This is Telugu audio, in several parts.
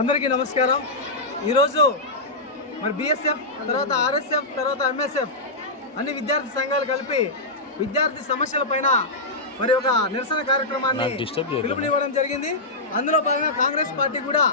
అందరికీ నమస్కారం. ఈరోజు మరి బిఎస్ఎఫ్ తర్వాత ఆర్ఎస్ఎఫ్ తర్వాత ఎంఎస్ఎఫ్ అన్ని విద్యార్థి సంఘాలు కలిపి విద్యార్థి సమస్యల పైన మరి ఒక నిరసన కార్యక్రమాన్ని పిలుపునివ్వడం జరిగింది. అందులో భాగంగా కాంగ్రెస్ పార్టీ కూడా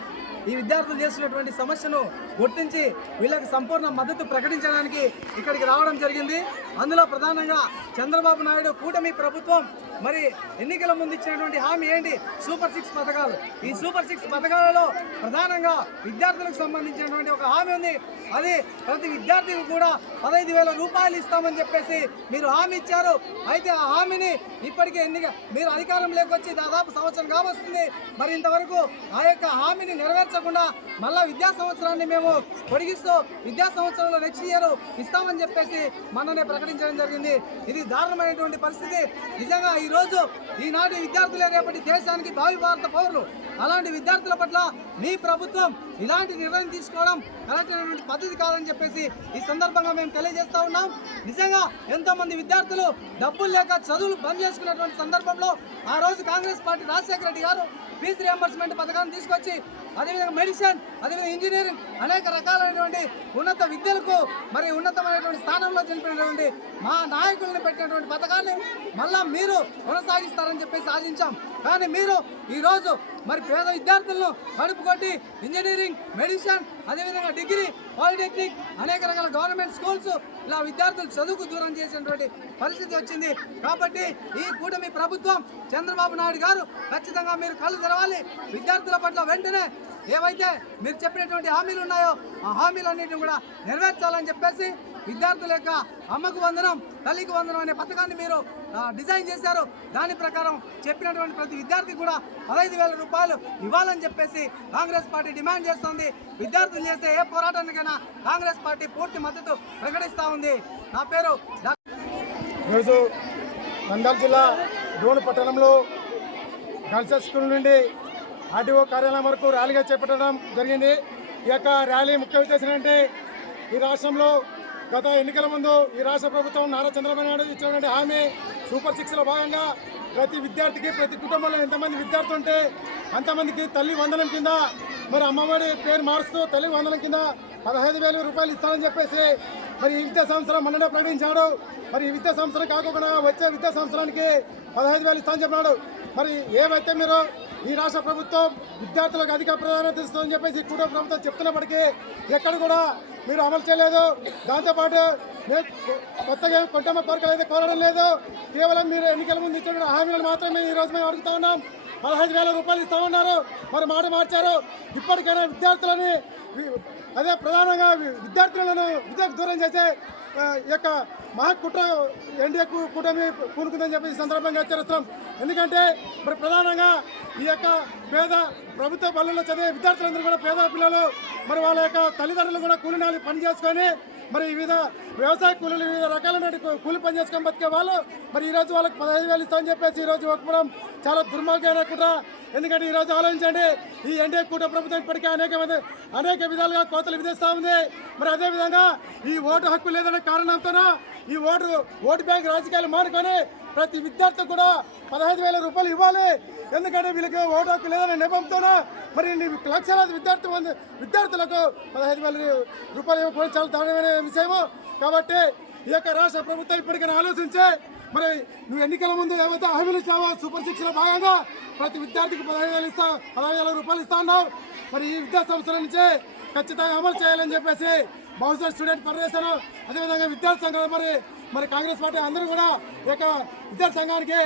ఈ విద్యార్థులు చేస్తున్నటువంటి సమస్యను గుర్తించి వీళ్ళకి సంపూర్ణ మద్దతు ప్రకటించడానికి ఇక్కడికి రావడం జరిగింది. అందులో ప్రధానంగా చంద్రబాబు నాయుడు కూటమి ప్రభుత్వం మరి ఎన్నికల ముందు ఇచ్చినటువంటి హామీ ఏంటి? సూపర్ 6 పథకాలు. ఈ సూపర్ 6 పథకాలలో ప్రధానంగా విద్యార్థులకు సంబంధించినటువంటి ఒక హామీ ఉంది. అది ప్రతి విద్యార్థికి కూడా 15,000 రూపాయలు ఇస్తామని చెప్పేసి మీరు హామీ ఇచ్చారు. అయితే ఆ హామీని ఇప్పటికే మీరు అధికారంలోకి వచ్చి దాదాపు సంవత్సరం కావస్తుంది. మరి ఇంతవరకు ఆ యొక్క హామీని నెరవేర్చకుండా మళ్ళా విద్యా సంవత్సరాన్ని మేము పొడిగిస్తూ విద్యా సంవత్సరంలో నెక్స్ట్ ఇయర్ ఇస్తామని చెప్పేసి మొన్ననే ప్రకటించడం జరిగింది. ఇది దారుణమైనటువంటి పరిస్థితి. నిజంగా ఈరోజు ఈనాటి విద్యార్థులే రేపటి దేశానికి భావి భారత పౌరులు. అలాంటి విద్యార్థుల పట్ల మీ ప్రభుత్వం ఇలాంటి నిర్ణయం తీసుకోవడం కరెక్ట్ అయినటువంటి పద్ధతి కాదని చెప్పేసి ఈ సందర్భంగా మేము తెలియజేస్తా ఉన్నాం. నిజంగా ఎంతోమంది విద్యార్థులు డబ్బులు లేక చదువులు బంద్ చేసుకున్నటువంటి సందర్భంలో ఆ రోజు కాంగ్రెస్ పార్టీ రాజశేఖర రెడ్డి గారు ఫీజు రియంబర్స్మెంట్ పథకాన్ని తీసుకొచ్చి అదేవిధంగా మెడిసిన్, అదేవిధంగా ఇంజనీరింగ్ అనేక రకాలైనటువంటి ఉన్నత విద్యలకు మరి ఉన్నతమైనటువంటి స్థానంలో చనిపోయినటువంటి మా నాయకులను పెట్టినటువంటి పథకాన్ని మళ్ళా మీరు కొనసాగిస్తారని చెప్పేసి ఆశించాం. కానీ మీరు ఈరోజు మరి పేద విద్యార్థులను కడుపు కొట్టి ఇంజనీరింగ్, మెడిసిన్, అదేవిధంగా డిగ్రీ, పాలిటెక్నిక్ అనేక రకాల గవర్నమెంట్ స్కూల్స్ ఇలా విద్యార్థులు చదువుకు దూరం చేసినటువంటి పరిస్థితి వచ్చింది. కాబట్టి ఈ కూటమి ప్రభుత్వం చంద్రబాబు నాయుడు గారు ఖచ్చితంగా మీరు కళ్ళు తెరవాలి. విద్యార్థుల పట్ల వెంటనే ఏవైతే మీరు చెప్పినటువంటి హామీలు ఉన్నాయో ఆ హామీలన్నింటినీ కూడా నెరవేర్చాలని చెప్పేసి విద్యార్థుల యొక్క అమ్మకు వందనం, తల్లికి వందనం అనే పథకాన్ని మీరు డిజైన్ చేశారు. దాని ప్రకారం చెప్పినటువంటి ప్రతి విద్యార్థికి కూడా 15,000 రూపాయలు ఇవ్వాలని చెప్పేసి కాంగ్రెస్ పార్టీ డిమాండ్ చేస్తోంది. విద్యార్థులు చేసే ఏ పోరాటానికైనా కాంగ్రెస్ పార్టీ పూర్తి మద్దతు ప్రకటిస్తూ ఉంది. నా పేరు ఈరోజు నంద్యాల జిల్లా డోన్ పట్టణంలో గర్ల్స్ స్కూల్ నుండి ఆర్టీఓ కార్యాలయం వరకు ర్యాలీగా చేపట్టడం జరిగింది. ఈ యొక్క ర్యాలీ ముఖ్య ఉద్దేశం ఏంటంటే ఈ రాష్ట్రంలో గత ఎన్నికల ముందు ఈ రాష్ట్ర ప్రభుత్వం నారా చంద్రబాబు నాయుడు ఇచ్చినటువంటి హామీ సూపర్ 6లో భాగంగా ప్రతి విద్యార్థికి, ప్రతి కుటుంబంలో ఎంతమంది విద్యార్థులు ఉంటే అంతమందికి తల్లి వందనం కింద మరి అమ్మఒడి పేరు మారుస్తూ తల్లి వందనం కింద 15,000 రూపాయలు ఇస్తానని చెప్పేసి మరి ఈ విద్యా సంవత్సరం మొన్ననే ప్రకటించాడు. మరి ఈ విద్యా సంవత్సరం కాకుండా వచ్చే విద్యా సంవత్సరానికి 15,000 ఇస్తానని చెప్పినాడు. మరి ఏవైతే మీరు ఈ రాష్ట్ర ప్రభుత్వం విద్యార్థులకు అధిక ప్రాధాన్యత ఇస్తుందని చెప్పేసి కూటమి ప్రభుత్వం చెప్తున్నప్పటికీ ఎక్కడ కూడా మీరు అమలు చేయలేదు. దాంతోపాటు కొత్తగా కొంటమ్మ కోరికలు అయితే కోరడం లేదు. కేవలం మీరు ఎన్నికల ముందు ఇచ్చిన హామీలను మాత్రమే ఈరోజు మేము అడుగుతా ఉన్నాం. 15,000 రూపాయలు ఇస్తామన్నారు, మరి మాట మార్చారు. ఇప్పటికైనా విద్యార్థులని అదే ప్రధానంగా విద్యార్థులను విద్యకు దూరం చేసే ఈ యొక్క మహాకుట్ర ఎన్డీఏ కూటమి పూనుకుందని చెప్పి ఈ సందర్భంగా హెచ్చరిస్తాం. ఎందుకంటే మరి ప్రధానంగా ఈ యొక్క పేద ప్రభుత్వ బడుల్లో చదివే విద్యార్థులందరూ కూడా పేద పిల్లలు, మరి వాళ్ళ యొక్క తల్లిదండ్రులు కూడా కూలినాలు పని చేసుకొని మరి వివిధ వ్యవసాయ కూలీలు వివిధ రకాలైన కూలి పని చేసుకొని బతికే వాళ్ళు మరి ఈరోజు వాళ్ళకి 15,000 ఇస్తామని చెప్పేసి ఈరోజు ఒప్పుకోవడం చాలా దుర్మార్గమైన కుట్ర. ఎందుకంటే ఈరోజు ఆలోచించండి, ఈ ఎన్డీఏ కూటమి ప్రభుత్వం ఇప్పటికే అనేక విధాలుగా కోతలు విధిస్తూ ఉంది. మరి అదేవిధంగా ఈ ఓటు హక్కు లేదనే కారణంతోన ఈ ఓటు బ్యాంక్ రాజకీయాలు మానుకొని ప్రతి విద్యార్థి కూడా 15,000 రూపాయలు ఇవ్వాలి. ఎందుకంటే వీళ్ళకి ఓటు హక్కు లేదనే నెపంతోన మరి లక్షలాది విద్యార్థులకు 15,000 రూపాయలు ఇవ్వకపోవడం చాలా దారుణమైన విషయము. కాబట్టి ఈ యొక్క రాష్ట్ర ప్రభుత్వం ఇప్పటికైనా ఆలోచించే మరి నువ్వు ఎన్నికల ముందు ఏవైతే హామీలు ఇస్తావో సూపర్ 6లో భాగంగా ప్రతి విద్యార్థికి 15,000 రూపాయలు ఇస్తా ఉన్నావు. మరి ఈ విద్యా సంవత్సరం నుంచే ఖచ్చితంగా అమలు చేయాలని చెప్పేసి బహుజన స్టూడెంట్ ఫెడరేషన్ అదేవిధంగా విద్యార్థి సంఘాలు మరి కాంగ్రెస్ పార్టీ అందరూ కూడా ఈ యొక్క విద్యార్థి సంఘానికి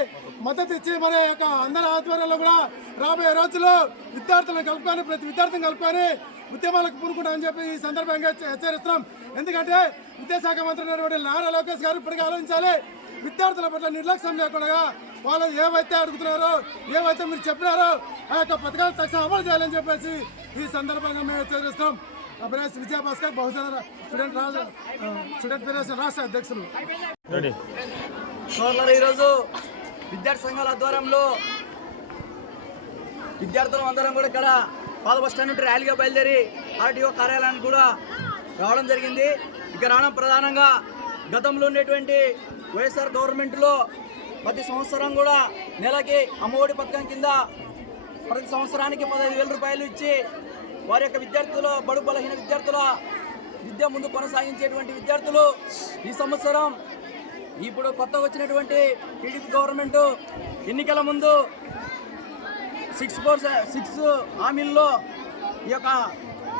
మద్దతు ఇచ్చి మరి యొక్క అందరి ఆధ్వర్యంలో కూడా రాబోయే రోజుల్లో విద్యార్థులను కలుపుకొని ప్రతి విద్యార్థిని కలుపుకొని ఉద్యమాలకు పూనుకుంటామని చెప్పి ఈ సందర్భంగా హెచ్చరిస్తున్నాం. ఎందుకంటే విద్యాశాఖ మంత్రి నారా లోకేష్ గారు ఇప్పటికీ ఆలోచించాలి. విద్యార్థుల పట్ల నిర్లక్ష్యం లేకుండా వాళ్ళు ఏవైతే అడుగుతున్నారో, ఏవైతే మీరు చెప్పినారో ఆ యొక్క పథకాలు తక్షణం అమలు చేయాలని చెప్పేసి ఈ సందర్భంగా మేము హెచ్చరిస్తాం. విజయభాస్కర్ బహుజన స్టూడెంట్ ఫెడరేషన్ రాష్ట్ర అధ్యక్షులు. ఈరోజు విద్యార్థి సంఘాల ఆధ్వర్యంలో విద్యార్థులు అందరం కూడా ఇక్కడ పాత బస్ స్టాండ్ నుండి ర్యాలీగా బయలుదేరి ఆర్టీఓ కార్యాలయానికి కూడా రావడం జరిగింది. ఇక రావడం ప్రధానంగా గతంలో ఉండేటువంటి వైఎస్ఆర్ గవర్నమెంట్లో ప్రతి సంవత్సరం కూడా నెలకి అమ్మఒడి పథకం కింద ప్రతి సంవత్సరానికి 15,000 రూపాయలు ఇచ్చి వారి యొక్క విద్యార్థులు, బడుగు బలహీన విద్యార్థుల విద్య ముందు కొనసాగించేటువంటి విద్యార్థులు ఈ సంవత్సరం ఇప్పుడు కొత్త వచ్చినటువంటి టీడీపీ గవర్నమెంట్ ఎన్నికల ముందు 6 హామీల్లో ఈ యొక్క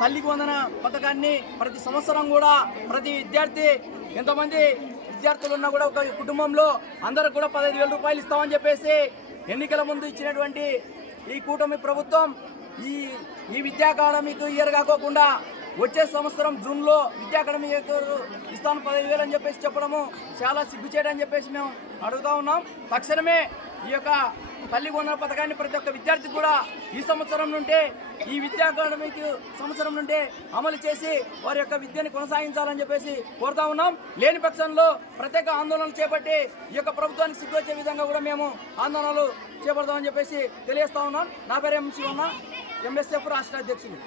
తల్లికి వందన పథకాన్ని ప్రతి సంవత్సరం కూడా ప్రతి విద్యార్థి, ఎంతమంది విద్యార్థులు ఉన్నా కూడా ఒక కుటుంబంలో అందరికి కూడా 15,000 రూపాయలు ఇస్తామని చెప్పేసి ఎన్నికల ముందు ఇచ్చినటువంటి ఈ కూటమి ప్రభుత్వం ఈ విద్యా అకాడమీకి ఇయర్ కాకోకుండా వచ్చే సంవత్సరం జూన్లో విద్యా అకాడమీ ఇస్తాను 15,000 అని చెప్పేసి చెప్పడము చాలా సిగ్గుచేటని చెప్పేసి మేము అడుగుతా ఉన్నాం. తక్షణమే ఈ యొక్క తల్లి వందన పథకాన్ని ప్రతి ఒక్క విద్యార్థి కూడా ఈ సంవత్సరం నుండే, ఈ విద్యా అకాడమీకి సంవత్సరం నుండే అమలు చేసి వారి యొక్క విద్యని కొనసాగించాలని చెప్పేసి కోరుతా ఉన్నాం. లేని పక్షంలో ప్రత్యేక ఆందోళనలు చేపట్టి ఈ యొక్క ప్రభుత్వానికి సిగ్గొచ్చే విధంగా కూడా మేము ఆందోళనలు చేపడతామని చెప్పేసి తెలియజేస్తా ఉన్నాం. నా పేరు ఎంసీ ఉన్న MSF రాష్ట్ర అధ్యక్షుడు.